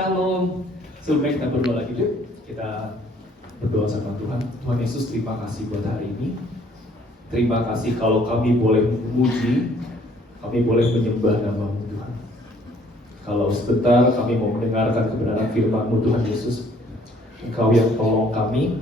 Shalom. Sebelumnya kita berdoa lagi deh. Kita berdoa sama Tuhan. Tuhan Yesus, terima kasih buat hari ini. Terima kasih kalau kami boleh memuji, kami boleh menyembah nama-Mu Tuhan. Kalau sebentar kami mau mendengarkan kebenaran firman-Mu Tuhan Yesus, Engkau yang tolong kami,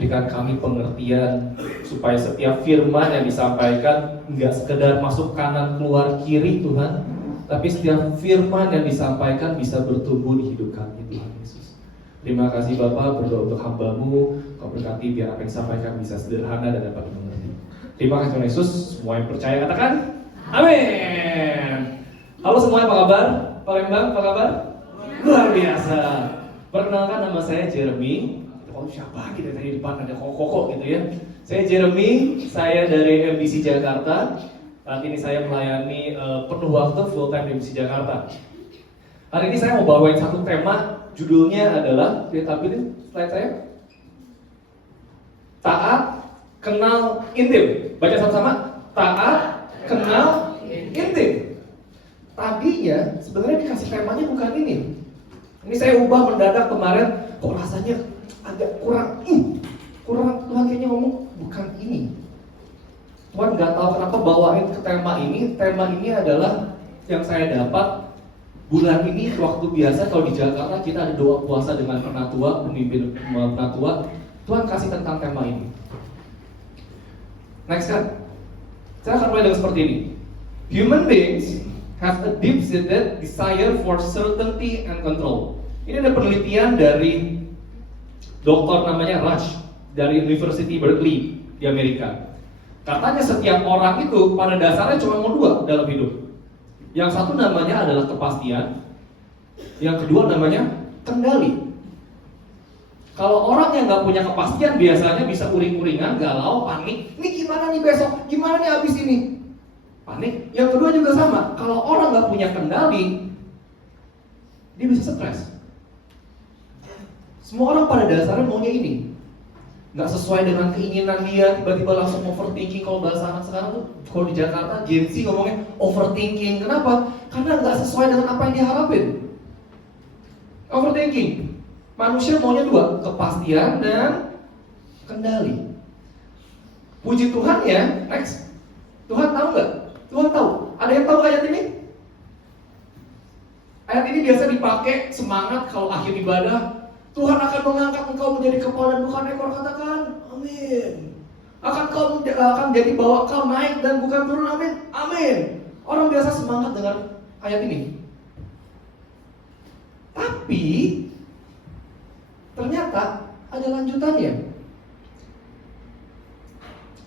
berikan kami pengertian supaya setiap firman yang disampaikan enggak sekedar masuk kanan keluar kiri Tuhan, tapi setiap firman yang disampaikan bisa bertumbuh di hidup kami Tuhan Yesus. Terima kasih Bapa, berdoa untuk hamba-Mu, Kau berkati biar apa yang disampaikan bisa sederhana dan dapat dimengerti. Terima kasih Tuhan Yesus, semua yang percaya katakan amin. Halo semuanya, apa kabar? Palembang, apa kabar? Luar biasa. Perkenalkan, nama saya Jeremy. Oh, siapa kita tadi di depan ada koko gitu ya. Saya Jeremy, saya dari MBC Jakarta. Saat ini saya melayani penuh waktu full time di MBC Jakarta. Hari ini saya mau bawain satu tema, judulnya adalah, lihat tampilin slide saya. Taat, kenal, intim. Baca sama-sama. Taat, kenal, intim. Tadinya sebenarnya dikasih temanya bukan ini. Ini saya ubah mendadak kemarin, kok rasanya agak kurang. Tuhan kayaknya ngomong bukan ini. Tuhan nggak tahu kenapa bawain ke tema ini. Tema ini adalah yang saya dapat bulan ini waktu biasa kalau di Jakarta kita ada doa puasa dengan penatua, pemimpin penatua. Tuhan kasih tentang tema ini. Next kan, saya akan mulai dengan seperti ini. Human beings have a deep-seated desire for certainty and control. Ini ada penelitian dari dokter namanya Rush dari University Berkeley di Amerika. Katanya setiap orang itu pada dasarnya cuma mau dua dalam hidup. Yang satu namanya adalah kepastian, yang kedua namanya kendali. Kalau orang yang nggak punya kepastian biasanya bisa uring-uringan, galau, panik. Ini gimana nih besok? Gimana nih abis ini? Panik. Yang kedua juga sama. Kalau orang nggak punya kendali, dia bisa stres. Semua orang pada dasarnya maunya ini, nggak sesuai dengan keinginan dia, tiba-tiba langsung overthinking. Kalau bahasa anak sekarang tuh, kalau di Jakarta Gen Z ngomongnya overthinking. Kenapa? Karena nggak sesuai dengan apa yang dia harapin. Overthinking. Manusia maunya dua, kepastian dan kendali. Puji Tuhan ya, next. Tuhan tahu nggak? Tuhan tahu. Ada yang tahu ayat ini? Ayat ini biasa dipakai semangat kalau akhir ibadah. Tuhan akan mengangkat engkau menjadi kepala dan bukan ekor, katakan amin. Akan jadi bawa kau naik dan bukan turun, amin. Amin. Orang biasa semangat dengar ayat ini. Tapi ternyata ada lanjutannya.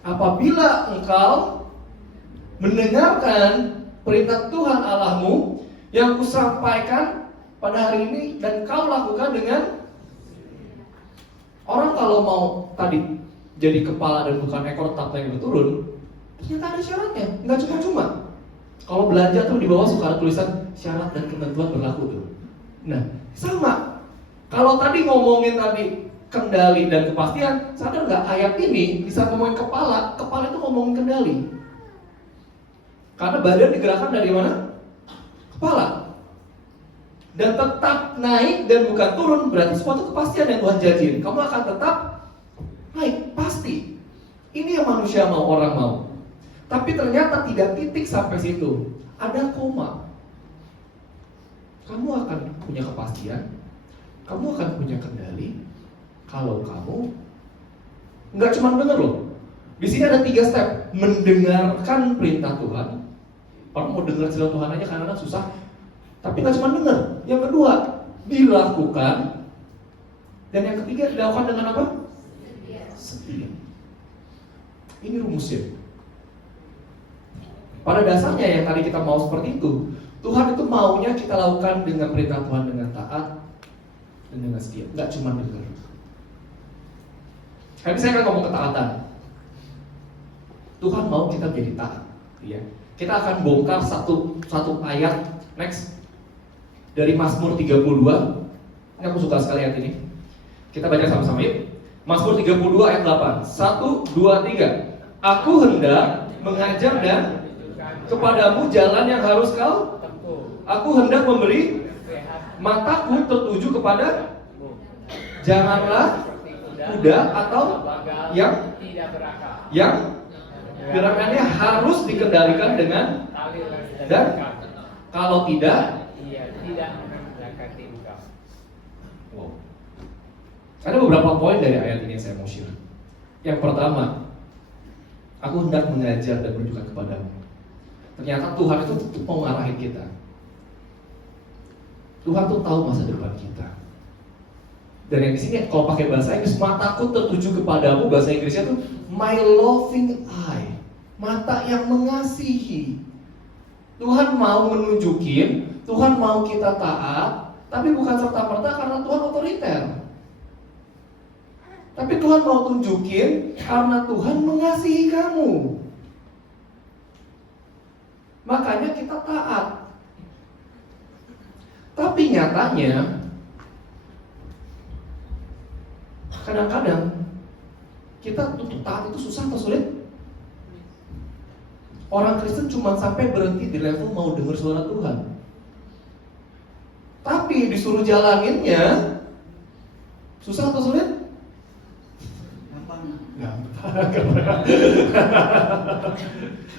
Apabila engkau mendengarkan perintah Tuhan Allahmu yang kusampaikan pada hari ini dan kau lakukan dengan. Orang kalau mau tadi jadi kepala dan bukan ekor tak yang berturun, ternyata ada syaratnya, nggak cuma-cuma. Kalau belanja tuh di bawah suka ada tulisan syarat dan ketentuan berlaku tuh. Nah, sama. Kalau tadi ngomongin tadi kendali dan kepastian, sadar nggak ayat ini bisa ngomongin kepala itu ngomongin kendali. Karena badan digerakkan dari mana? Kepala. Dan tetap naik dan bukan turun berarti suatu kepastian yang Tuhan janjiin. Kamu akan tetap naik, pasti. Ini yang manusia mau, orang mau. Tapi ternyata tidak titik sampai situ. Ada koma. Kamu akan punya kepastian, kamu akan punya kendali kalau kamu nggak cuma dengar loh. Di sini ada 3 step. Mendengarkan perintah Tuhan. Orang mau dengar cerita Tuhan aja kadang-kadang susah. Tapi nggak cuma dengar. Yang kedua, dilakukan. Dan yang ketiga, dilakukan dengan apa? Setia. Ini rumusnya. Pada dasarnya yang tadi kita mau seperti itu, Tuhan itu maunya kita lakukan dengan perintah Tuhan dengan taat dan dengan setia. Nggak cuma dengar. Hari ini saya akan ngomong ketaatan. Tuhan mau kita jadi taat. Ya. Kita akan bongkar satu ayat. Next. Dari Mazmur 32. Ini aku suka sekali ayat ini. Kita baca sama-sama yuk. Mazmur 32 ayat 8. 1, 2, 3. Aku hendak mengajar dan kepadamu jalan yang harus kau tempuh. Aku hendak memberi Mataku tertuju kepada janganlah kuda atau yang gerakannya harus dikendalikan dengan dan kalau tidak tidak mendekati engkau. Wow. Ada beberapa poin dari ayat ini yang saya mau share. Yang pertama, aku hendak mengajar dan menunjukkan kepadamu. Ternyata Tuhan itu tetap mau ngarahin kita. Tuhan tuh tahu masa depan kita. Dan yang di sini kalau pakai bahasa Inggris, mataku tertuju kepadamu, bahasa Inggrisnya tuh my loving eye, mata yang mengasihi. Tuhan mau menunjukin, Tuhan mau kita taat, tapi bukan serta-merta karena Tuhan otoriter. Tapi Tuhan mau tunjukin karena Tuhan mengasihi kamu. Makanya kita taat. Tapi nyatanya kadang-kadang kita untuk taat itu susah atau sulit? Orang Kristen cuma sampai berhenti di level mau dengar suara Tuhan. Tapi disuruh jalaninnya susah atau sulit?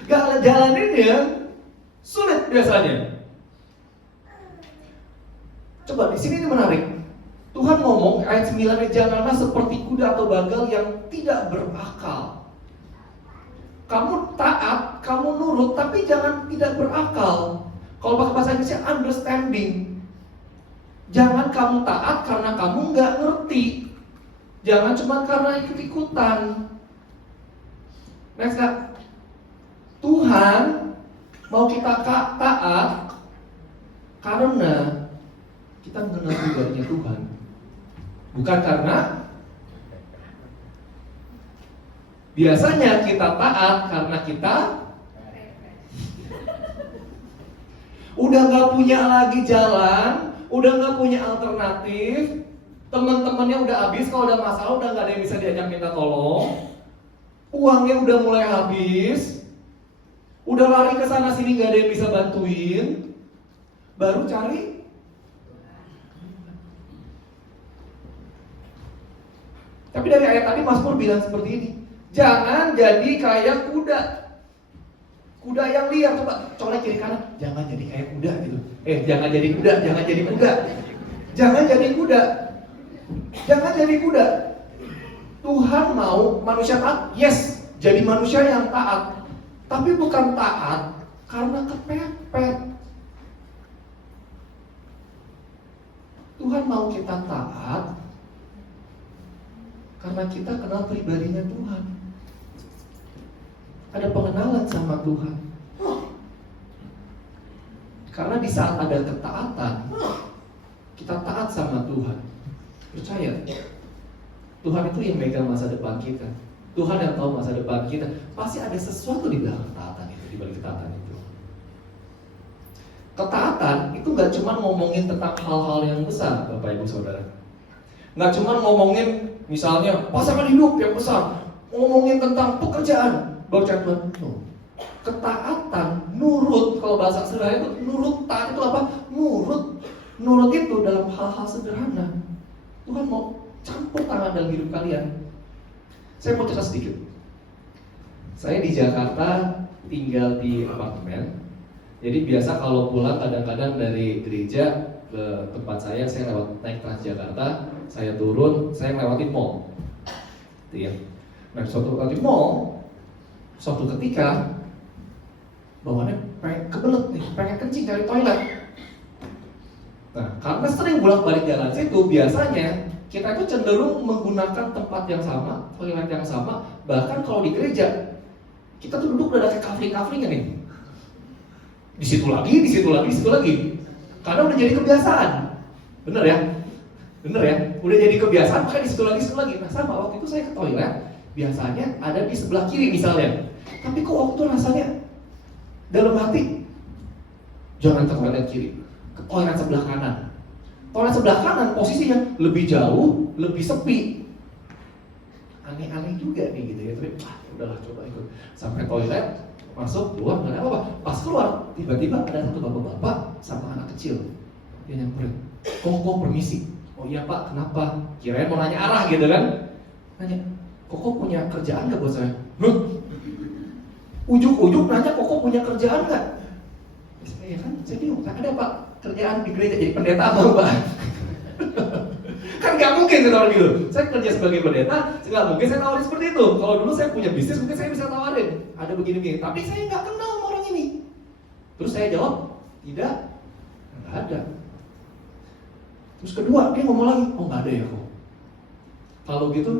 Gak jalaninnya sulit biasanya. Coba di sini ini menarik. Tuhan ngomong ayat 9, janganlah seperti kuda atau bagal yang tidak berakal. Kamu taat, kamu nurut, tapi jangan tidak berakal. Kalau pakai bahasa Inggrisnya understanding. Jangan kamu taat karena kamu nggak ngerti. Jangan cuma karena ikut-ikutan. Next, Kak. Tuhan mau kita taat karena kita mengenal pribadinya Tuhan. Bukan karena biasanya kita taat karena kita udah gak punya lagi jalan, udah gak punya alternatif, teman-temannya udah habis, kalau ada masalah udah gak ada yang bisa diajak minta tolong, uangnya udah mulai habis, udah lari ke sana sini gak ada yang bisa bantuin, baru cari. Tapi dari ayat tadi Mazmur bilang seperti ini, jangan jadi kayak kuda. Kuda yang liar, coba kiri kanan, jangan jadi kayak kuda gitu. Jangan jadi kuda, jangan jadi kuda. Jangan jadi kuda. Jangan jadi kuda. Tuhan mau manusia taat, yes, jadi manusia yang taat. Tapi bukan taat karena kepepet. Tuhan mau kita taat karena kita kenal pribadinya Tuhan. Ada pengenalan sama Tuhan. Karena di saat ada ketaatan, kita taat sama Tuhan. Percaya, Tuhan itu yang megang masa depan kita. Tuhan yang tahu masa depan kita. Pasti ada sesuatu di belakang ketaatan itu, di balik ketaatan itu. Ketaatan itu gak cuma ngomongin tentang hal-hal yang besar, Bapak Ibu Saudara. Gak cuma ngomongin misalnya pasangan hidup yang besar, ngomongin tentang pekerjaan, baru cari Tuhan. No. Ketaatan, nurut, kalau bahasa sederhana itu nurut, taat itu apa? Nurut. Nurut itu dalam hal-hal sederhana. Tuhan mau campur tangan dalam hidup kalian. Saya mau cerita sedikit. Saya di Jakarta tinggal di apartemen. Jadi biasa kalau pulang kadang-kadang dari gereja ke tempat saya lewat naik Transjakarta, saya turun, saya melewati mall. Itu ya. Nah, suatu kali mall, suatu ketika bawaannya pengen kebelet nih, pengen kencing dari toilet. Nah, karena sering bolak-balik jalan situ, biasanya kita itu cenderung menggunakan tempat yang sama, toilet yang sama. Bahkan kalau di gereja, kita tuh duduk udah ada kayak kafling-kaflingnya nih. Di situ lagi, di situ lagi, di situ lagi. Karena udah jadi kebiasaan. Bener ya? Bener ya? Udah jadi kebiasaan, makanya di situ lagi, di situ lagi. Nah, sama waktu itu saya ke toilet, biasanya ada di sebelah kiri misalnya. Tapi kok waktu itu rasanya dalam hati, jangan ke toilet kiri, ke toilet sebelah kanan. Toilet sebelah kanan posisinya lebih jauh, lebih sepi. Aneh-aneh juga nih gitu ya. Tapi udahlah coba ikut. Sampai toilet, masuk, keluar, nggak ada apa-apa. Pas keluar, tiba-tiba ada satu bapak-bapak sama anak kecil. Dia nyamperin, kok permisi. Oh iya Pak, kenapa? Kirain mau nanya arah gitu kan. Nanya, Koko punya kerjaan gak buat saya? Hah? Ujuk-ujuk nanya Koko punya kerjaan gak? Iya kan, saya bingung, ada Pak kerjaan di gereja jadi pendeta atau Pak? Kan gak mungkin gitu orang gitu. Saya kerja sebagai pendeta, gak mungkin saya tawarin seperti itu. Kalau dulu saya punya bisnis, mungkin saya bisa tawarin. Ada begini-begini, tapi saya gak kenal sama orang ini. Terus saya jawab, tidak, gak ada. Terus kedua, dia ngomong lagi, oh gak ada ya kok. Kalau gitu,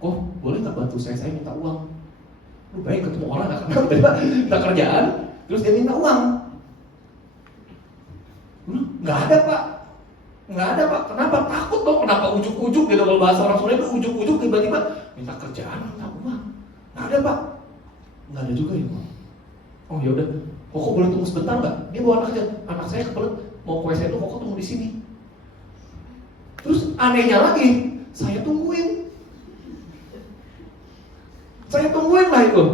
kok boleh gak bantu saya minta uang. Lu baik ketemu orang gak kenal, minta kerjaan, terus dia minta uang. Gak ada Pak. Nggak ada Pak, kenapa? Takut dong, kenapa ujuk-ujuk gitu. Kalau bahasa orang Sunda itu ujuk-ujuk tiba-tiba minta kerjaan, minta uang. Nggak ada Pak. Nggak ada juga ya Pak. Oh ya udah, Koko boleh tunggu sebentar nggak? Dia bawa anak aja, anak saya kebelet mau ke WC itu, Koko tunggu di sini. Terus anehnya lagi, saya tungguin lah itu.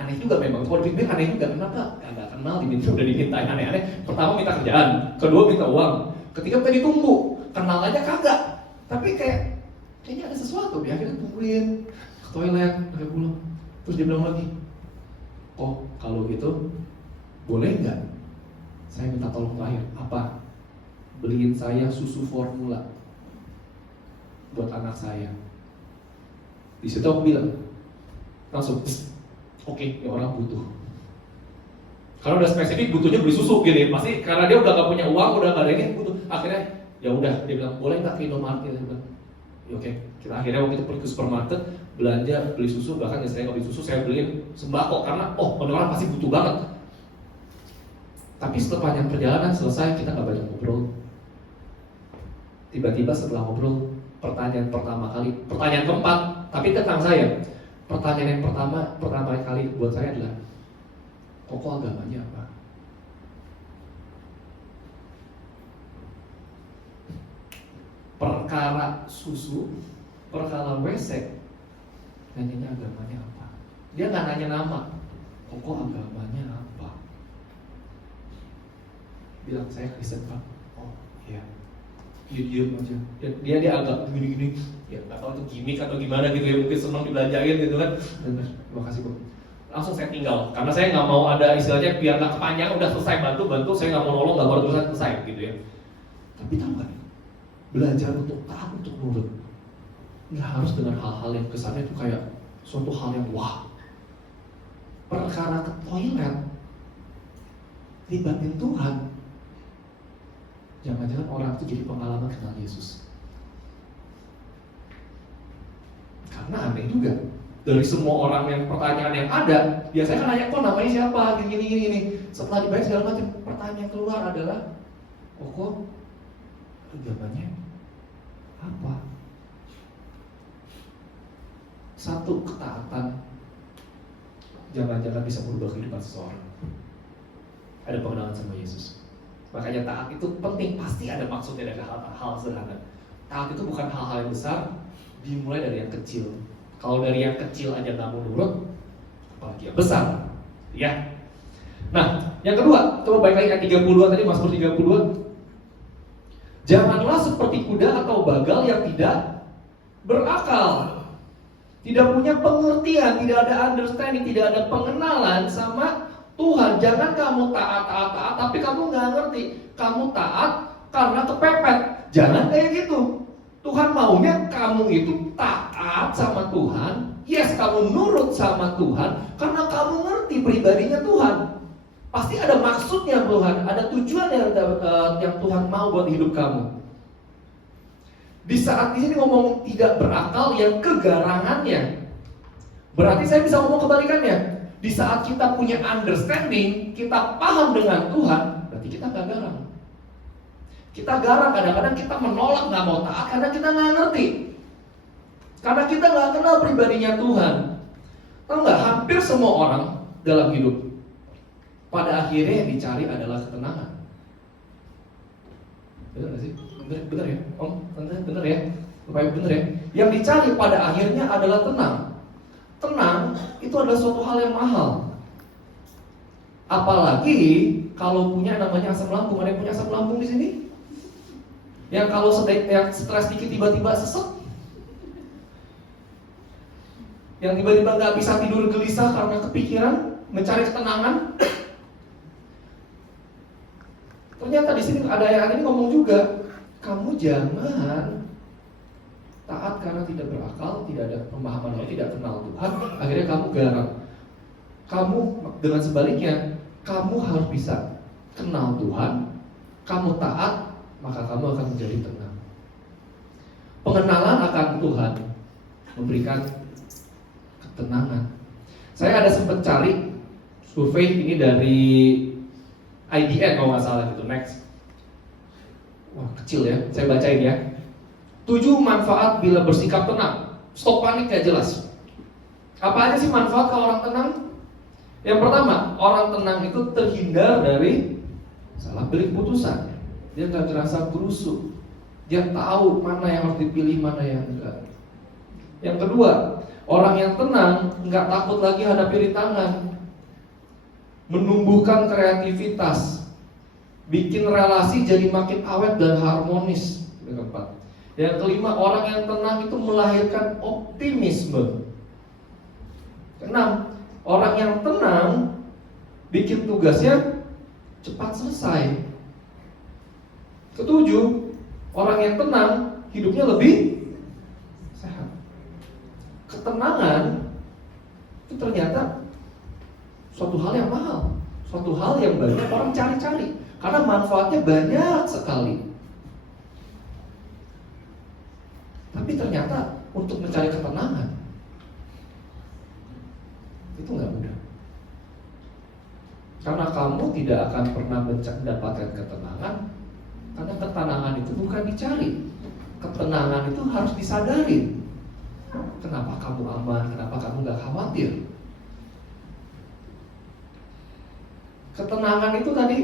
Aneh juga memang, kalau dipikir aneh juga, kenapa? Nggak kenal, udah dimintain aneh-aneh. Pertama minta kerjaan, kedua minta uang. Ketiga tadi tunggu, kenal aja kagak. Tapi kayaknya ada sesuatu. Dia akhirnya tungguin ke toilet, pakai pulang. Terus dia bilang lagi, oh kalau gitu boleh nggak saya minta tolong terakhir? Apa? Beliin saya susu formula buat anak saya. Di situ aku bilang langsung, oke, ini orang butuh. Kalau udah spesifik butuhnya beli susu gitu ya, pasti karena dia udah gak punya uang, udah gak ada ini butuh. Akhirnya ya udah dia bilang boleh nggak ke Indomaret gitu. Ya, oke, kita akhirnya waktu itu pergi ke supermarket belanja beli susu, bahkan ya saya nggak beli susu, saya beliin sembako karena orang pasti butuh banget. Tapi setelah panjang perjalanan selesai kita nggak banyak ngobrol. Tiba-tiba setelah ngobrol pertanyaan keempat, tapi tentang saya. Pertanyaan yang pertama kali buat saya adalah, Koko agamanya apa? Perkara susu, perkara WC, nanyanya agamanya apa? Dia nggak nanya nama, Koko agamanya apa? Bilang saya Kristen Pak. Oh iya. Diam aja. Dia agak gini-gini. Ya nggak tahu itu gimmick atau gimana gitu ya, mungkin senang dibelanjain gitu kan. Terima kasih Bu. Langsung saya tinggal, karena saya nggak mau ada istilahnya biar nggak kepanjang, udah selesai bantu, saya nggak mau nolong, nggak baru selesai gitu ya. Tapi tahu nggak, belajar untuk taat, untuk nurut, nggak harus dengan hal-hal yang kesannya itu kayak suatu hal yang wah. Perkara ke toilet, libatin Tuhan, jangan-jangan orang itu jadi pengalaman kenal Yesus. Karena aneh juga. Dari semua orang yang pertanyaan yang ada, biasanya kan nanya, kok namanya siapa, gini. Setelah dibayar segala macam, pertanyaan keluar adalah, Koko agamanya apa? Satu, ketaatan jangan-jangan bisa merubah kehidupan seseorang. Ada pengenalan sama Yesus. Makanya taat itu penting, pasti ada maksudnya dari hal sederhana. Taat itu bukan hal-hal yang besar, dimulai dari yang kecil. Kalau dari yang kecil aja nggak mau nurut, apalagi yang besar, ya. Nah, yang kedua, coba balik lagi ayat 32 tadi, Mazmur 32. Janganlah seperti kuda atau bagal yang tidak berakal, tidak punya pengertian, tidak ada understanding, tidak ada pengenalan sama Tuhan. Jangan kamu taat, tapi kamu nggak ngerti. Kamu taat karena kepepet. Jangan kayak gitu. Tuhan maunya kamu itu taat sama Tuhan, yes kamu nurut sama Tuhan, karena kamu ngerti pribadinya Tuhan. Pasti ada maksudnya Tuhan, ada tujuan yang Tuhan mau buat hidup kamu. Di saat di sini ngomong tidak berakal yang kegarangannya, berarti saya bisa ngomong kebalikannya. Di saat kita punya understanding, kita paham dengan Tuhan, berarti kita gak garang. Kita garang, kadang-kadang kita menolak, gak mau taat karena kita gak ngerti. Karena kita gak kenal pribadinya Tuhan. Tahu gak, hampir semua orang dalam hidup pada akhirnya yang dicari adalah ketenangan. Benar gak sih? Benar ya? Om, tante, benar ya? Bapak Ibu benar ya? Yang dicari pada akhirnya adalah tenang. Tenang itu adalah suatu hal yang mahal. Apalagi kalau punya namanya asam lambung. Ada yang punya asam lambung di sini? Yang kalau yang stres dikit tiba-tiba sesek? Yang tiba-tiba nggak bisa tidur gelisah karena kepikiran, mencari ketenangan? Ternyata di sini ada yang ini ngomong juga, kamu jangan taat karena tidak berakal, tidak ada pemahaman, tidak kenal Tuhan, akhirnya kamu garang. Kamu dengan sebaliknya, kamu harus bisa kenal Tuhan, kamu taat, maka kamu akan menjadi tenang. Pengenalan akan Tuhan memberikan ketenangan. Saya ada sempat cari survei ini dari IDN kalau nggak salah gitu. Next. Wah kecil ya, saya bacain ya. 7 manfaat bila bersikap tenang. Stop panik gak jelas. Apa aja sih manfaat kalau orang tenang? Yang pertama, orang tenang itu terhindar dari salah pilih keputusan. Dia nggak terasa berusuk. Dia tahu mana yang harus dipilih, mana yang enggak. Yang kedua, orang yang tenang nggak takut lagi hadapi rintangan. Menumbuhkan kreativitas, bikin relasi jadi makin awet dan harmonis. Yang keempat. Yang kelima, orang yang tenang itu melahirkan optimisme. Keenam, orang yang tenang bikin tugasnya cepat selesai. Ketujuh, orang yang tenang hidupnya lebih sehat. Ketenangan itu ternyata suatu hal yang mahal, suatu hal yang banyak orang cari-cari karena manfaatnya banyak sekali. Tapi ternyata untuk mencari ketenangan itu nggak mudah. Karena kamu tidak akan pernah mendapatkan ketenangan, karena ketenangan itu bukan dicari. Ketenangan itu harus disadari. Kenapa kamu aman? Kenapa kamu nggak khawatir? Ketenangan itu tadi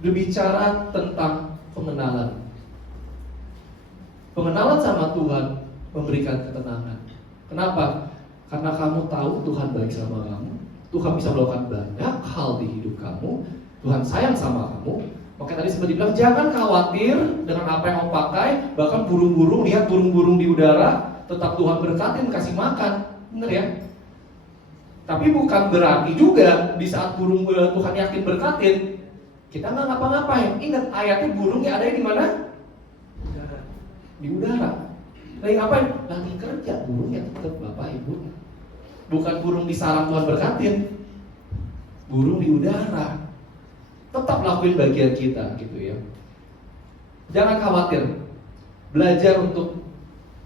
berbicara tentang pengenalan. Pengenalan sama Tuhan memberikan ketenangan. Kenapa? Karena kamu tahu Tuhan baik sama kamu, Tuhan bisa melakukan banyak hal di hidup kamu, Tuhan sayang sama kamu. Makanya tadi sempat dibilang jangan khawatir dengan apa yang kamu pakai. Bahkan burung-burung, lihat burung-burung di udara, tetap Tuhan berkatin, kasih makan. Bener ya? Tapi bukan berarti juga di saat burung Tuhan yakin berkatin, kita nggak ngapa-ngapain. Ingat ayatnya burungnya ada di mana? Di udara. Lagi ngapain? Lagi kerja. Burungnya tetap bapak ibu. Bukan burung di sarang Tuhan berkatin, burung di udara. Tetap lakuin bagian kita gitu ya. Jangan khawatir. Belajar untuk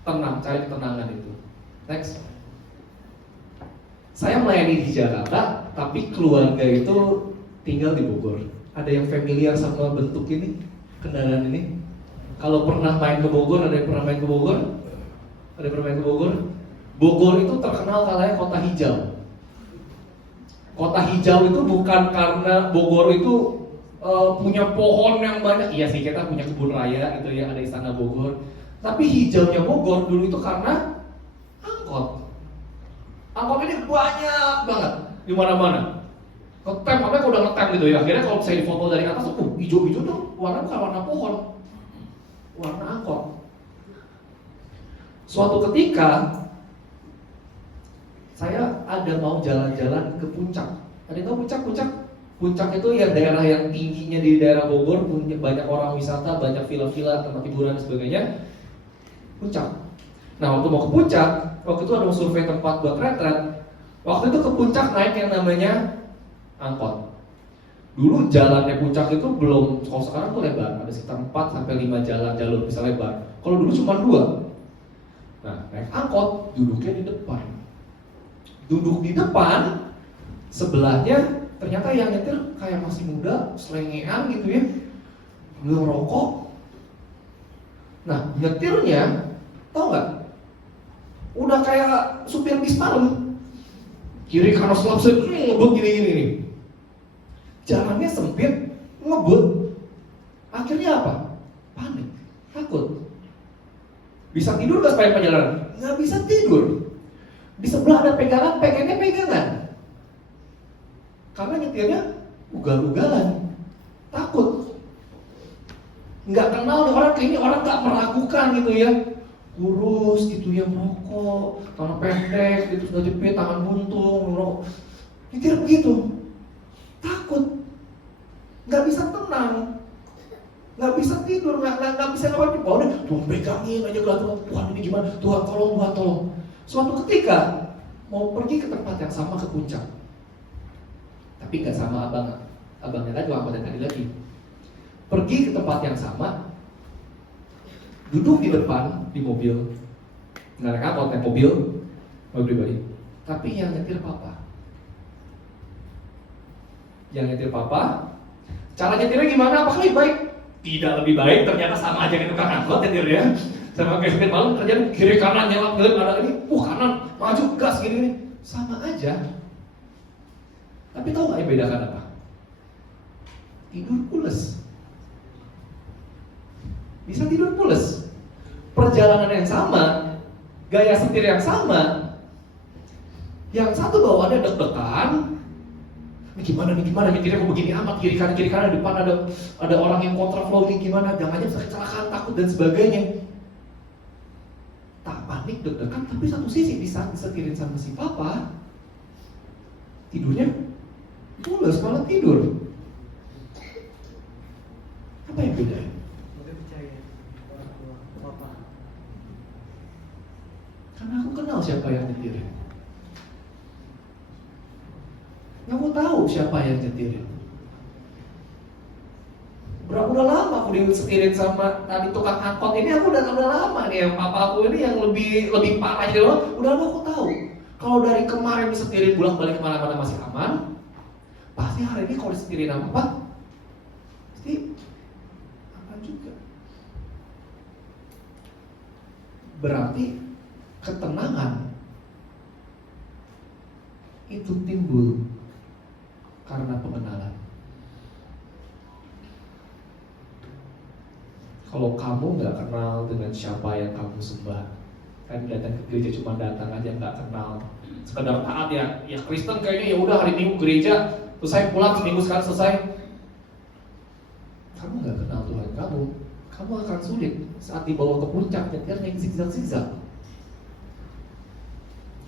tenang, cari ketenangan itu. Next. Saya melayani di Jakarta, tapi keluarga itu tinggal di Bogor. Ada yang familiar sama bentuk ini, kendaraan ini? Kalau pernah main ke Bogor, ada yang pernah main ke Bogor? Ada yang pernah main ke Bogor? Bogor itu terkenal katanya kota hijau. Kota hijau itu bukan karena Bogor itu punya pohon yang banyak. Iya sih, kita punya kebun raya gitu ya, ada istana Bogor. Tapi hijaunya Bogor dulu itu karena angkot. Angkot ini banyak banget di mana-mana. Ngetem, apa udah ngetem gitu ya. Akhirnya kalau saya difoto dari atas, hijau-hijau tuh warna bukan warna pohon, warna angkot. Suatu ketika saya ada mau jalan-jalan ke puncak. Ada yang tahu puncak? Puncak itu ya daerah yang tingginya di daerah Bogor, punya banyak orang wisata, banyak villa-villa, tempat hiburan dan sebagainya. Puncak. Nah waktu mau ke puncak, waktu itu ada survei tempat buat retret. Waktu itu ke puncak naik yang namanya angkot. Dulu jalannya puncak itu belum, kalau sekarang tuh lebar, ada sekitar 4 sampai 5 jalur bisa lebar. Kalau dulu cuma 2. Nah, naik angkot, duduknya di depan. Duduk di depan, sebelahnya ternyata yang nyetir kayak masih muda, selengean gitu ya, belum rokok. Nah, nyetirnya, tau nggak? Udah kayak supir bis malam. Kiri kanan selap-selip, ngebut gini-gini nih. Jalannya sempit, ngebut. Akhirnya apa? Panik, takut. Bisa tidur gak sepanjang perjalanan? Nggak bisa tidur. Di sebelah ada pegangan, pengennya pegangan. Karena nyetirnya ugal-ugalan. Nggak kenal nih orang, ini orang nggak meragukan gitu ya. Kurus gitu ya, merokok, tangan pendek gitu, sudah jepit, tangan buntung, merokok. Mikir begitu, takut, nggak bisa tenang, nggak bisa tidur, nggak bisa ngapain. Udah, Tuhan pegangin aja gelar Tuhan, Tuhan ini gimana? Tuhan tolong. Suatu ketika mau pergi ke tempat yang sama ke puncak, tapi nggak sama abangnya tadi, abangnya tadi lagi. Pergi ke tempat yang sama, duduk di depan di mobil, nggak naik angkot, naik mobil pribadi. Tapi yang nyetir papa. Yang nyetir papa, cara nyetirnya gimana? Apakah lebih baik? Tidak lebih baik, ternyata sama aja kayak tukang angkot nyetirnya. Sama kayak supir malam, kerjaan kiri kanan nyelap ngelip ada ini, kanan maju gas gini, sama aja. Tapi tahu nggak yang bedakan apa? Tidur pules. Bisa tidur pules. Perjalanan yang sama, gaya setir yang sama. Yang satu bawaannya deg-degan. Ini gimana nyetirnya kok begini amat, kiri kanan depan ada orang yang kontraflow ini gimana, jangan-jangan bisa kecelakaan, takut dan sebagainya. Tak panik, deg-degan, tapi satu sisi bisa disetirin sama si papa, tidurnya pules, malah tidur. Apa yang beda? Karena aku kenal siapa yang nyetir. Aku tahu siapa yang nyetir. Udah lama aku disetirin sama tadi tukang angkot ini, aku udah lama nih yang papa aku ini yang lebih parah gitu loh. Udah lama aku tahu. Kalau dari kemarin disetirin bolak-balik kemana-mana masih aman, pasti hari ini kalau disetirin sama apa? Pasti aman juga. Berarti ketenangan itu timbul karena pengenalan. Kalau kamu nggak kenal dengan siapa yang kamu sembah, kan datang ke gereja cuma datang aja nggak kenal, sekedar taat ya Kristen kayaknya ya udah hari Minggu gereja, selesai pulang seminggu sekali selesai. Kamu nggak kenal Tuhan kamu akan sulit saat dibawa ke puncak nyetirnya zigzag.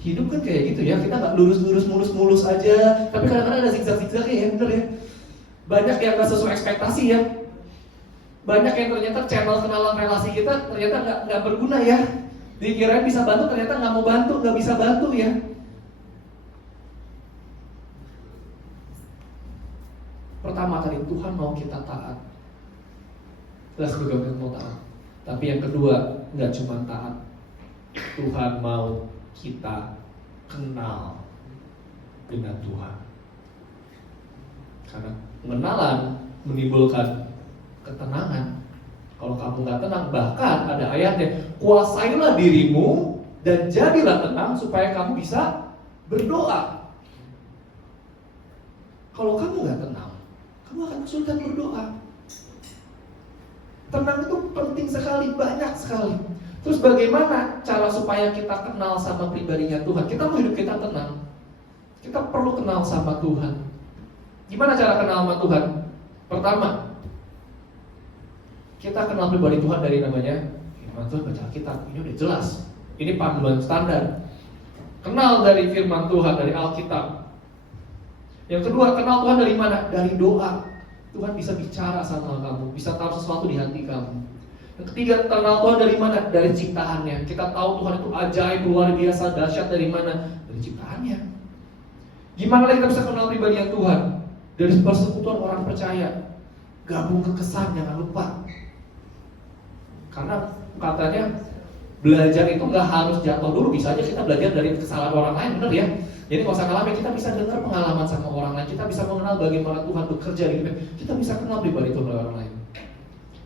Hidup kan kayak gitu ya, kita nggak lurus mulus aja, tapi kadang-kadang ada zigzag-zigzagnya ya, bener ya. Banyak yang nggak sesuai ekspektasi ya. Banyak yang ternyata channel kenalan relasi kita ternyata nggak berguna ya. Dikirain bisa bantu, ternyata nggak mau bantu, nggak bisa bantu ya. Pertama kali Tuhan mau kita taat. Jelas juga kita mau taat. Tapi yang kedua nggak cuma taat, Tuhan mau kita kenal dengan Tuhan. Karena pengenalan menimbulkan ketenangan. Kalau kamu nggak tenang, bahkan ada ayatnya, kuasailah dirimu dan jadilah tenang supaya kamu bisa berdoa. Kalau kamu nggak tenang, kamu akan kesulitan berdoa. Tenang itu penting sekali, banyak sekali. Terus bagaimana cara supaya kita kenal sama pribadinya Tuhan? Kita mau hidup kita tenang, kita perlu kenal sama Tuhan. Gimana cara kenal sama Tuhan? Pertama, kita kenal pribadi Tuhan dari namanya firman Tuhan, baca Alkitab. Ini udah jelas. Ini panduan standar. Kenal dari firman Tuhan, dari Alkitab. Yang kedua, kenal Tuhan dari mana? Dari doa. Tuhan bisa bicara sama kamu, bisa tahu sesuatu di hati kamu. Yang ketiga, kenal Tuhan dari mana? Dari ciptaannya. Kita tahu Tuhan itu ajaib, luar biasa, dahsyat dari mana? Dari ciptaannya. Gimana lagi kita bisa kenal pribadi Tuhan? Dari persekutuan orang percaya. Gabung ke kesan, jangan lupa. Karena katanya belajar itu nggak harus jatuh dulu, bisa aja kita belajar dari kesalahan orang lain, benar ya? Jadi nggak usah ngalamin, kita bisa dengar pengalaman sama orang lain, kita bisa mengenal bagaimana Tuhan bekerja di hidup kita, bisa kenal pribadi Tuhan dari orang lain.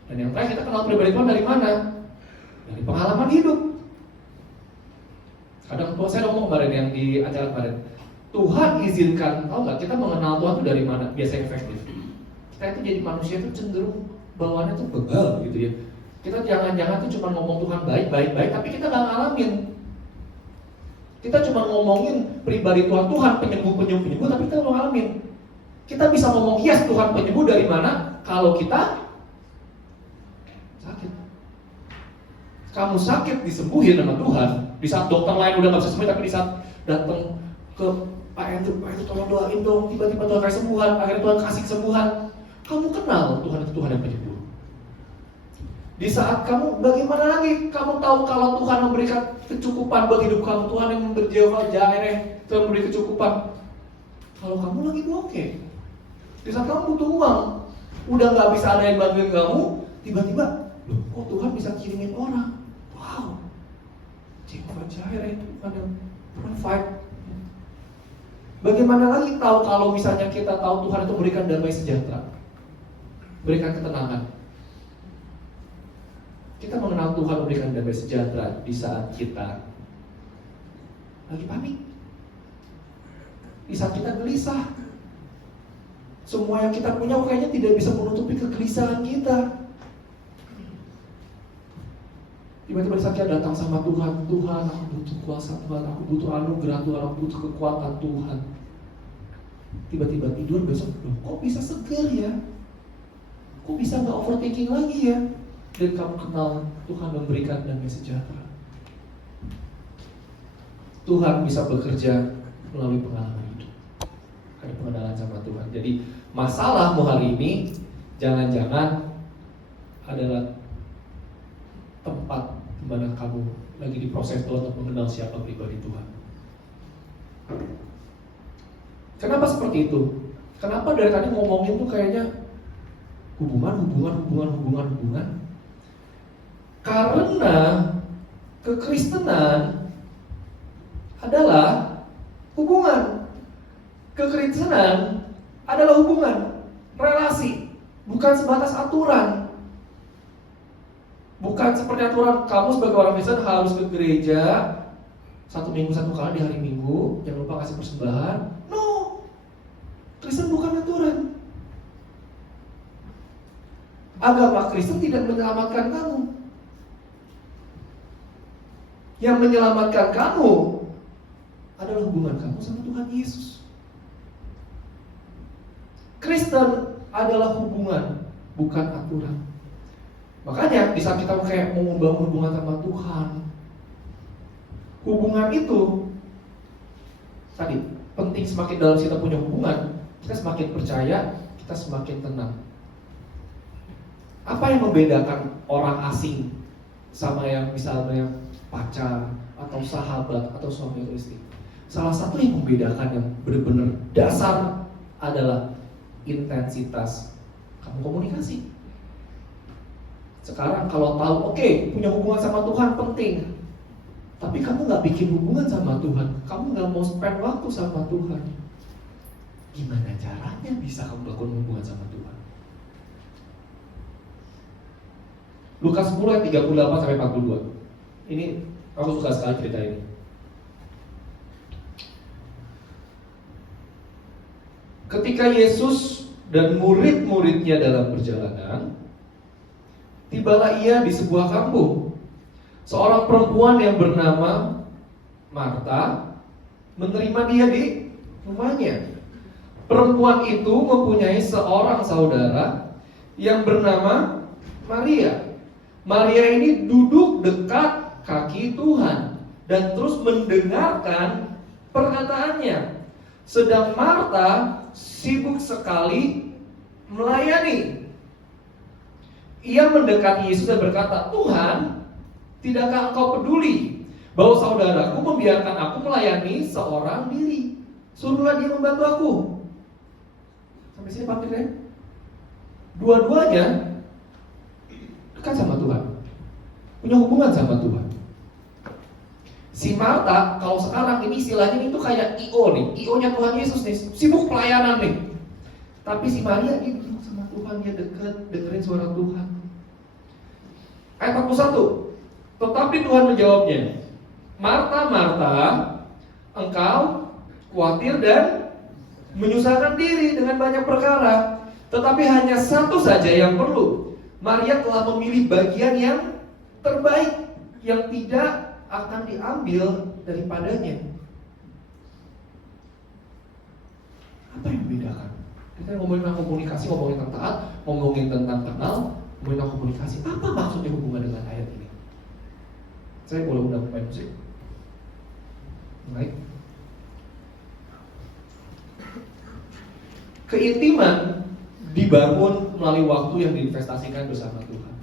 Dan yang terakhir, kita kenal pribadi Tuhan dari mana? Dari pengalaman hidup. Kadang saya ngomong kemarin yang di acara kemarin, Tuhan izinkan, tahu nggak kita mengenal Tuhan itu dari mana? Biasanya efektif. Kita itu jadi manusia itu cenderung bawaannya tuh begal gitu ya. Kita jangan-jangan tuh cuma ngomong Tuhan baik, tapi kita nggak ngalamin. Kita cuma ngomongin pribadi Tuhan penyembuh, tapi kita nggak ngalamin. Kita bisa ngomong yes Tuhan penyembuh dari mana? Kalau kita Sakit. Kamu sakit disembuhin sama Tuhan. Di saat dokter lain udah gak bisa sembuh, tapi di saat datang ke Pak Andrew tolong doain dong, tiba-tiba Tuhan kasih sembuhan, akhirnya Tuhan kasih kesembuhan. Kamu kenal Tuhan itu Tuhan yang penyembuh. Di saat kamu, bagaimana lagi kamu tahu kalau Tuhan memberikan kecukupan buat hidup kamu, Tuhan yang memberi Jehovah Jireh, Tuhan memberi kecukupan. Kalau kamu lagi bokeh, di saat kamu butuh uang, udah gak bisa ada yang bantuin kamu, tiba-tiba, loh kok Tuhan bisa kirimin orang? Wow, Jehovah Jireh, Tuhan yang provide. Bagaimana lagi tahu kalau misalnya kita tahu Tuhan itu memberikan damai sejahtera, berikan ketenangan. Kita mengenal Tuhan memberikan damai sejahtera di saat kita lagi panik, di saat kita gelisah. Semua yang kita punya kayaknya tidak bisa menutupi kegelisahan kita. Tiba-tiba di saat kita datang sama Tuhan, Tuhan aku butuh kuasa Tuhan, aku butuh anugerah Tuhan, aku butuh kekuatan Tuhan. Tiba-tiba tidur besok, loh kok bisa seger ya? Kok bisa gak overthinking lagi ya? Dan kamu kenal Tuhan memberikan damai sejahtera. Tuhan bisa bekerja melalui pengalaman hidup, ada pengenalan sama Tuhan. Jadi masalahmu hari ini jangan-jangan adalah tempat di mana kamu lagi diproses Tuhan untuk mengenal siapa pribadi Tuhan. Kenapa seperti itu? Kenapa dari tadi ngomongin tuh kayaknya hubungan? Karena kekristenan adalah hubungan. Kekristenan adalah hubungan, relasi, bukan sebatas aturan. Bukan seperti aturan kamu sebagai orang Kristen harus ke gereja 1 minggu 1 kali di hari Minggu, jangan lupa kasih persembahan. No, Kristen bukan aturan. Agama Kristen tidak menyelamatkan kamu. Yang menyelamatkan kamu adalah hubungan kamu sama Tuhan Yesus. Kristen adalah hubungan, bukan aturan. Makanya di saat kita kayak mau membangun hubungan sama Tuhan, hubungan itu tadi penting. Semakin dalam kita punya hubungan, kita semakin percaya, kita semakin tenang. Apa yang membedakan orang asing sama yang misalnya pacar atau sahabat atau suami atau istri? Salah satu yang membedakan yang benar-benar dasar adalah intensitas kamu komunikasi. Sekarang kalau tahu, oke, punya hubungan sama Tuhan penting, tapi kamu gak bikin hubungan sama Tuhan, kamu gak mau spend waktu sama Tuhan, gimana caranya bisa kamu melakukan hubungan sama Tuhan? Lukas 10 ayat 38-42. Ini aku suka sekali cerita ini. Ketika Yesus dan murid-muridnya dalam perjalanan, tibalah ia di sebuah kampung. Seorang perempuan yang bernama Marta menerima dia di rumahnya. Perempuan itu mempunyai seorang saudara yang bernama Maria. Maria ini duduk dekat kaki Tuhan dan terus mendengarkan perkataannya. Sedang Marta sibuk sekali melayani. Ia mendekati Yesus dan berkata, Tuhan, tidakkah engkau peduli bahwa saudaraku membiarkan aku melayani seorang diri? Suruhlah dia membantu aku. Sampai sini Pak ya? Dua-duanya dekat sama Tuhan, punya hubungan sama Tuhan. Si Marta, kalau sekarang ini istilahnya itu kayak I.O. nih, I.O.nya Tuhan Yesus nih, sibuk pelayanan nih. Tapi si Maria dia duduk sama Tuhan, dia dekat, dengerin suara Tuhan. Ayat 41. Tetapi Tuhan menjawabnya, Marta, Marta, engkau khawatir dan menyusahkan diri dengan banyak perkara, tetapi hanya satu saja yang perlu. Maria telah memilih bagian yang terbaik, yang tidak akan diambil daripadanya. Apa yang membedakan? Kita ngomongin tentang komunikasi, ngomongin tentang taat, ngomongin tentang kenal, Kemudian komunikasi. Apa maksudnya hubungan dengan ayat ini? Saya boleh undang pemain musik. Baik. Keintiman dibangun melalui waktu yang diinvestasikan bersama Tuhan.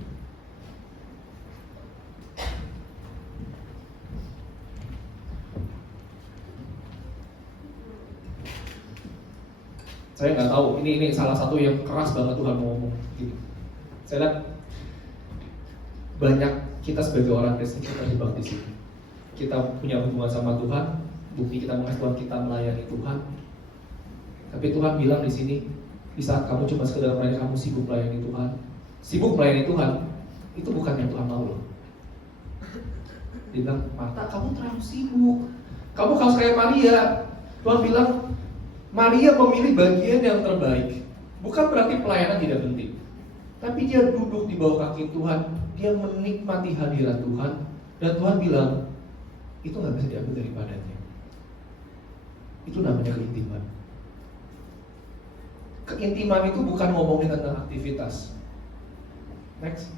Saya nggak tahu, ini salah satu yang keras banget Tuhan mau ngomong gitu. Saya lihat banyak kita sebagai orang Kristen kita terjebak di sini. Kita punya hubungan sama Tuhan, bukti kita mengasihi Tuhan, kita melayani Tuhan. Tapi Tuhan bilang di sini, di saat kamu cuma sekedar melayani, kamu sibuk melayani Tuhan. Sibuk melayani Tuhan, itu bukan yang Tuhan mau loh. Dia bilang, Marta kamu terlalu sibuk. Kamu harus kayak Maria. Tuhan bilang, Maria memilih bagian yang terbaik. Bukan berarti pelayanan tidak penting, tapi dia duduk di bawah kaki Tuhan, dia menikmati hadirat Tuhan, dan Tuhan bilang, itu gak bisa diambil daripadanya. Itu namanya keintiman. Keintiman itu bukan ngomongin tentang aktivitas. Next.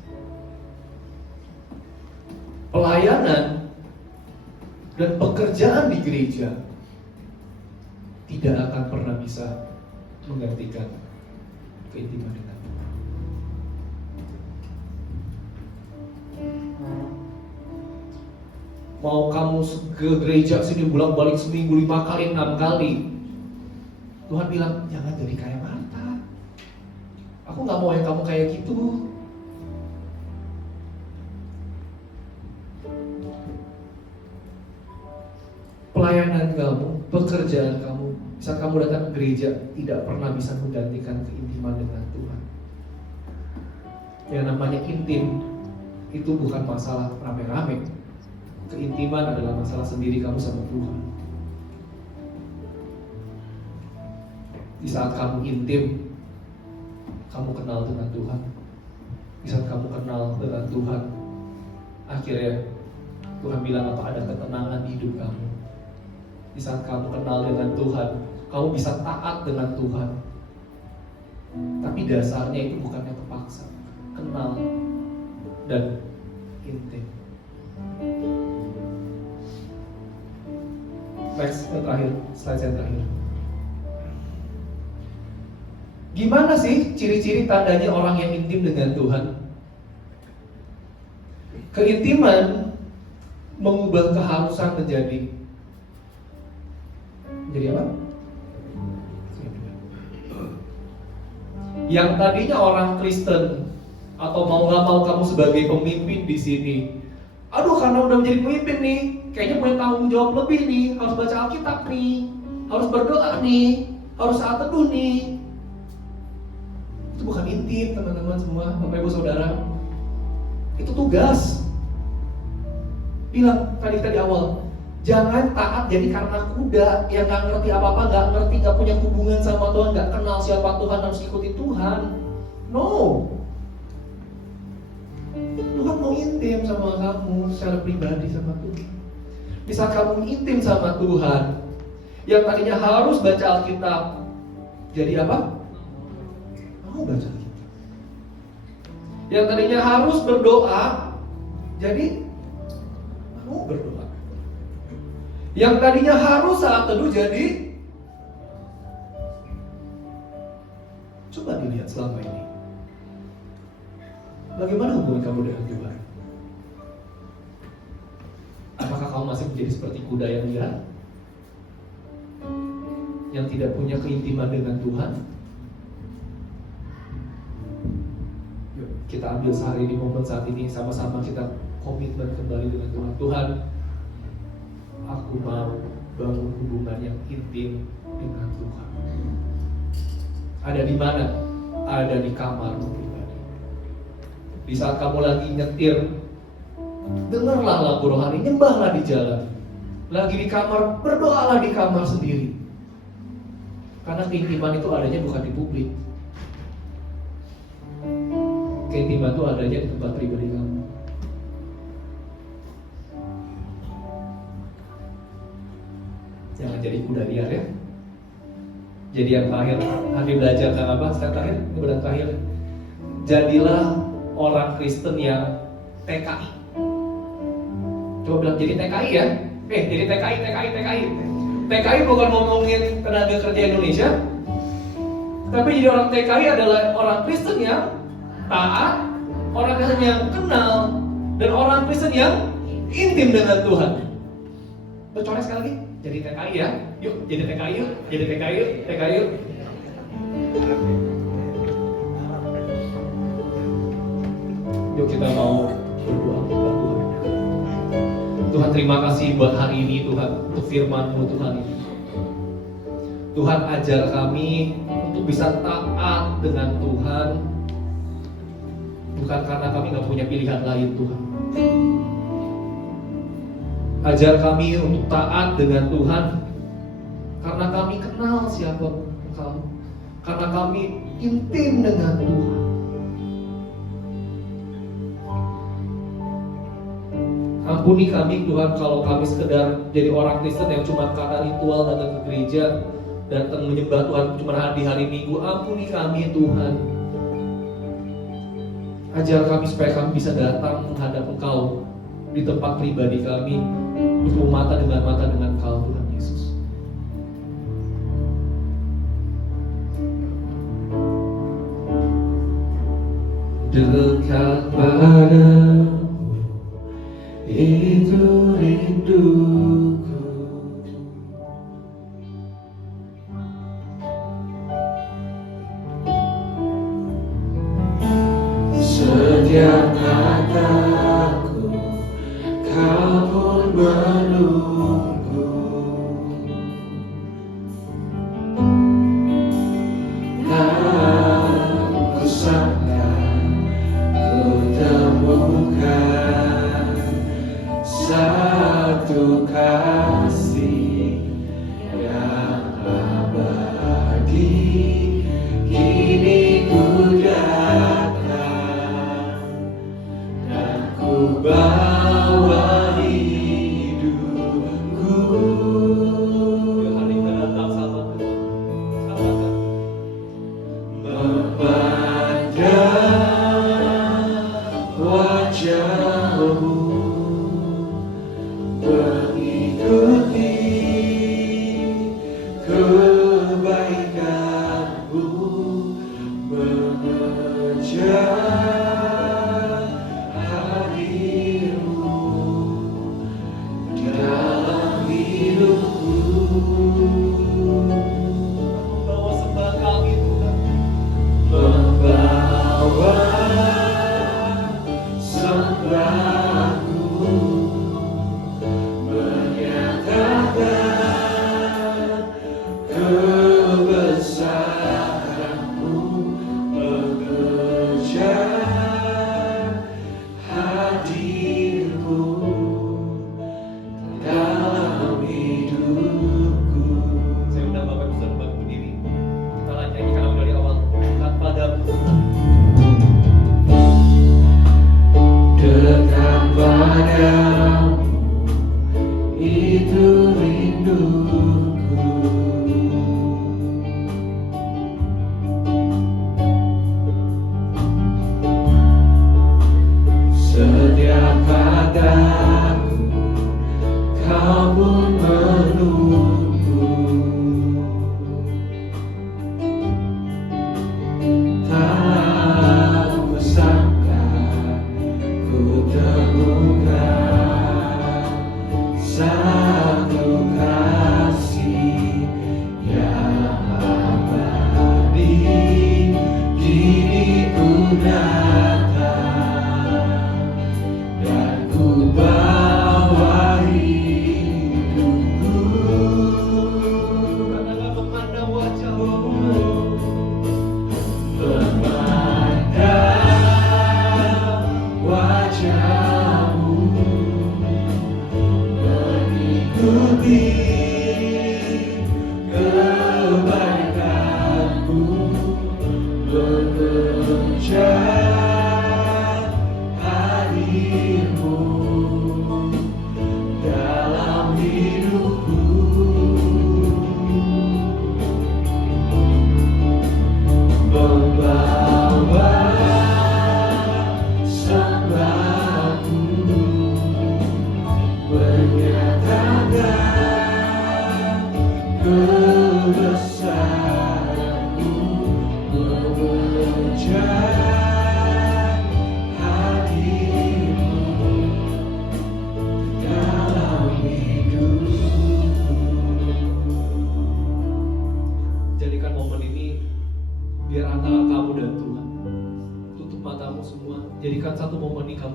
Pelayanan dan pekerjaan di gereja tidak akan pernah bisa menggantikan keintiman dengan Tuhan. Mau kamu ke gereja sini bolak-balik seminggu 5 kali, 6 kali, Tuhan bilang jangan jadi kayak Marta. Aku gak mau yang kamu kayak gitu. Pelayanan kamu, pekerjaan kamu, saat kamu datang ke gereja tidak pernah bisa menggantikan keintiman dengan Tuhan. Yang namanya intim itu bukan masalah rame-rame. Keintiman adalah masalah sendiri kamu sama Tuhan. Di saat kamu intim, kamu kenal dengan Tuhan. Di saat kamu kenal dengan Tuhan, akhirnya Tuhan bilang apa, ada ketenangan di hidup kamu. Di saat kamu kenal dengan Tuhan, kamu bisa taat dengan Tuhan. Tapi dasarnya itu bukannya terpaksa. Kenal dan intim. Next, yang terakhir, slide yang terakhir. Gimana sih ciri-ciri tandanya orang yang intim dengan Tuhan? Keintiman mengubah keharusan menjadi apa? Yang tadinya orang Kristen atau mau nggak mau kamu sebagai pemimpin di sini, aduh karena udah menjadi pemimpin nih, kayaknya punya tanggung jawab lebih nih, harus baca Alkitab nih, harus berdoa nih, harus saat teduh nih. Itu bukan intim teman-teman semua, Bapak Ibu Saudara. Itu tugas. Bilang tadi awal, jangan taat jadi karena kuda yang gak ngerti apa-apa, gak ngerti, gak punya hubungan sama Tuhan, gak kenal siapa Tuhan, harus ikuti Tuhan. No. Tuhan mau intim sama kamu secara pribadi sama Tuhan. Di saat kamu intim sama Tuhan, yang tadinya harus baca Alkitab, jadi apa? Mau baca Alkitab. Yang tadinya harus berdoa, jadi mau berdoa. Yang tadinya harus saat teduh jadi, coba dilihat selama ini. Bagaimana hubungan kamu dengan Tuhan? Apakah kamu masih menjadi seperti kuda yang liar, yang tidak punya keintiman dengan Tuhan? Yuk, kita ambil sehari di momen saat ini, sama-sama kita komitmen kembali dengan Tuhan. Tuhan, aku mau bangun hubungan yang intim dengan Tuhan. Ada di mana? Ada di kamarmu pribadi. Di saat kamu lagi nyetir, dengarlah lagu rohani, nyembahlah di jalan. Lagi di kamar, berdoalah di kamar sendiri. Karena keintiman itu adanya bukan di publik. Keintiman itu adanya di tempat pribadi kamu. Jangan jadi kuda liar ya. Jadi yang terakhir, nanti belajar tentang apa? Sekarang terakhir, kemudian terakhir, jadilah orang Kristen yang TKI. Coba bilang jadi TKI ya. Jadi TKI. TKI bukan ngomongin tenaga kerja Indonesia, tapi jadi orang TKI adalah orang Kristen yang taat, orang Kristen yang kenal, dan orang Kristen yang intim dengan Tuhan. Bercoret sekali lagi, jadi TKI ya. Yuk, jadi TKI yuk, jadi TKI yuk, TKI yuk. Yuk kita mau berdoa kepada Tuhan. Tuhan, terima kasih buat hari ini Tuhan, untuk firman-Mu Tuhan ini. Tuhan, ajar kami untuk bisa taat dengan Tuhan, bukan karena kami gak punya pilihan lain Tuhan. Ajar kami untuk taat dengan Tuhan karena kami kenal siapa Engkau, karena kami intim dengan Tuhan. Ampuni kami Tuhan kalau kami sekedar jadi orang Kristen yang cuma karena ritual datang ke gereja, datang menyembah Tuhan cuma di hari Minggu. Ampuni kami Tuhan. Ajar kami supaya kami bisa datang menghadap Engkau di tempat pribadi kami, bertemu mata dengan Engkau Tuhan Yesus. Dekat padamu itu rinduku, setiap kataku kau pun menunggu. Tak kusangka ku temukan satu kasih yang abadi. Kini ku datang dan ku bawa hidupku. Hari kita datang sahabat, memandang wajah-Mu, mengikuti kebaikan-Mu, mengejar hadir-Mu di dalam hidupku. Membawa sembah kami Tuhan, membawa sembahku, menyatakan kebesaran-Mu, mengejar hadir-Mu dalam hidupku. Saya undang Bapak Ibu Saudara berdiri. Kita nyanyikan lagu dari awal. Dekat padamu Tuhan. Dekat padamu itu rinduku, setiap kataku kau pun menunggu. Tak kusangka ku temukan satu kasih yang abadi. Kini ku datang dan ku bawa hidupku. Karena memandang wajah-Mu, memandang wajah-Mu, mengikuti kebaikan-Mu, mengejar hadir-Mu dalam hidupku. Membawa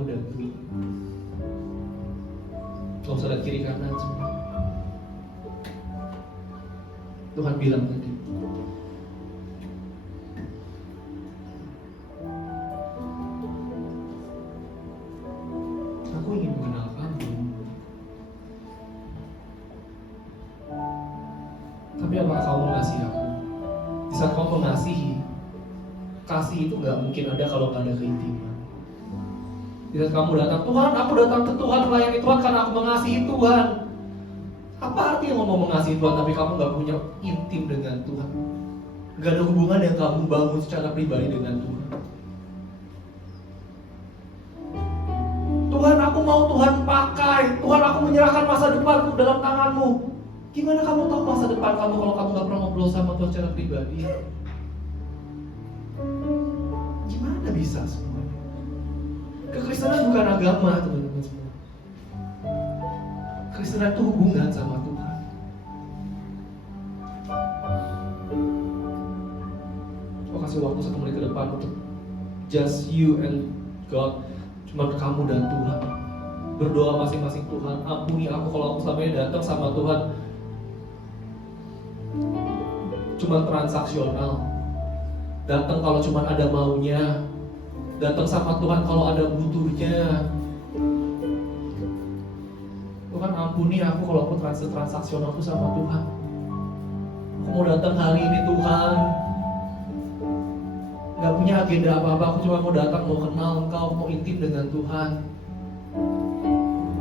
dan Tuhan. Gak usah lihat kiri kanan semua. Tuhan bilang tadi, aku ingin mengenal kamu. Tapi apakah kamu mengasihi aku? Di saat kamu mengasihi, kasih itu gak mungkin ada kalau gak ada keintiman. Di saat kamu datang, Tuhan, aku datang ke Tuhan, melayani Tuhan karena aku mengasihi Tuhan. Apa artinya ngomong mengasihi Tuhan tapi kamu gak punya intim dengan Tuhan? Gak ada hubungan yang kamu bangun secara pribadi dengan Tuhan. Tuhan, aku mau Tuhan pakai. Tuhan, aku menyerahkan masa depanku dalam tangan-Mu. Gimana kamu tahu masa depan kamu kalau kamu gak pernah ngobrol sama Tuhan secara pribadi? Gimana bisa semuanya? Kekristenan bukan agama, teman-teman semua. Kekristenan itu hubungan sama Tuhan. Aku kasih waktu 1 menit ke depan untuk just you and God. Cuma kamu dan Tuhan. Berdoa masing-masing, Tuhan, ampuni aku kalau aku selama ini datang sama Tuhan cuma transaksional. Datang kalau cuma ada maunya. Datang sama Tuhan kalau ada butuhnya. Tuhan, ampuni aku kalau aku transaksional aku sama Tuhan. Aku mau datang hari ini, Tuhan, gak punya agenda apa-apa. Aku cuma mau datang, mau kenal Engkau, mau intim dengan Tuhan.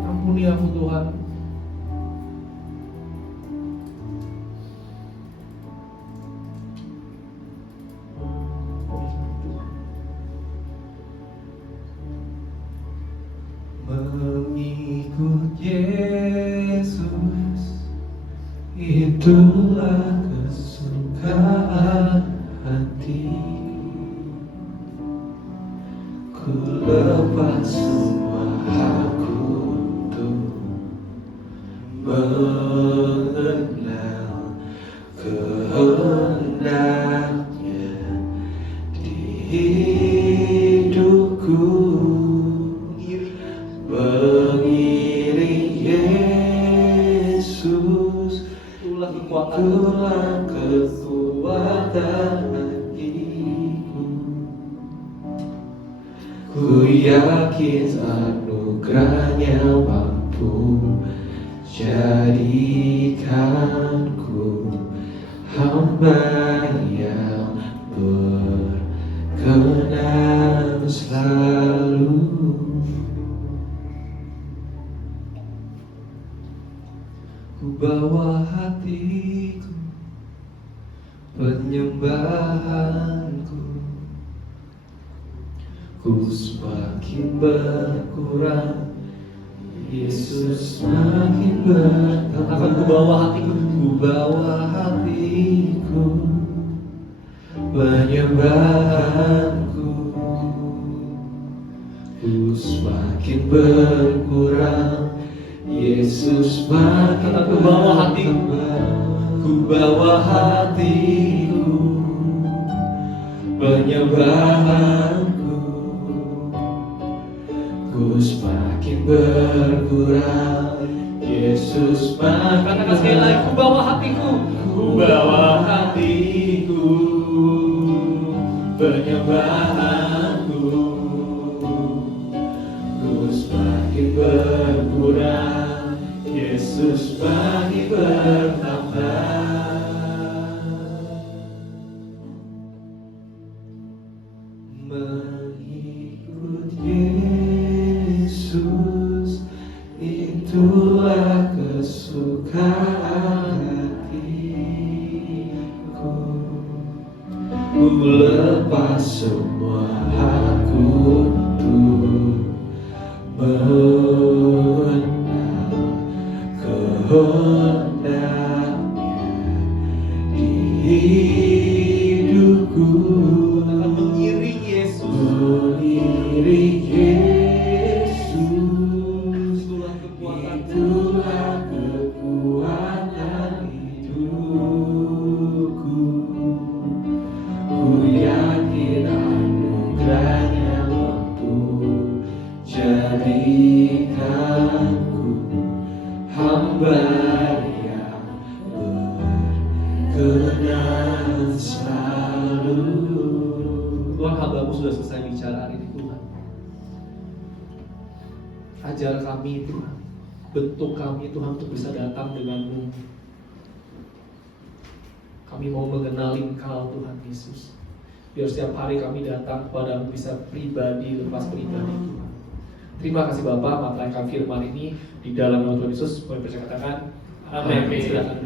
Ampuni aku, Tuhan. Mengikut Yesus, itulah kesukaan hati. Ku lepas semua aku untuk mengenal kehendaknya di hidupku. Mengiring Yesus, itulah kekuatan hatiku. Ku yakin anugerahnya mampu jadikanku hamba yang berkenan selalu. Ku bawa hatiku, penyembahanku. Ku semakin berkurang, Yesus semakin bertambah. Akan ku bawa hatiku, penyembahanku. Ku semakin berkurang, Yesus makin ku bawa hatiku, penyembahanku. Ku semakin berkurang, Yesus makin. Katakan sekali lagi, ku bawa hatiku, penyembahanku. Ku semakin berkurang, Yesus makin bertambah. Mengikut Yesus, itulah kesukaan hatiku. Ku lepas semua aku untuk mengenal kehendaknya di hidupku. Mengiring Yesus, itulah kekuatan hidupku. Ku yakin anugerahnya mampu jadikanku hamba yang berkenan selalu. Tuhan, hambamu sudah selesai bicara hari ini Tuhan. Ajar kami Tuhan, bentuk kami Tuhan untuk bisa datang denganmu. Kami mau mengenali Engkau Tuhan Yesus. Biar setiap hari kami datang kepadamu bisa pribadi lepas pribadi Tuhan. Terima kasih Bapa, matlakan firman ini di dalam nama Tuhan Yesus. Boleh percaya katakan amin. Silakan.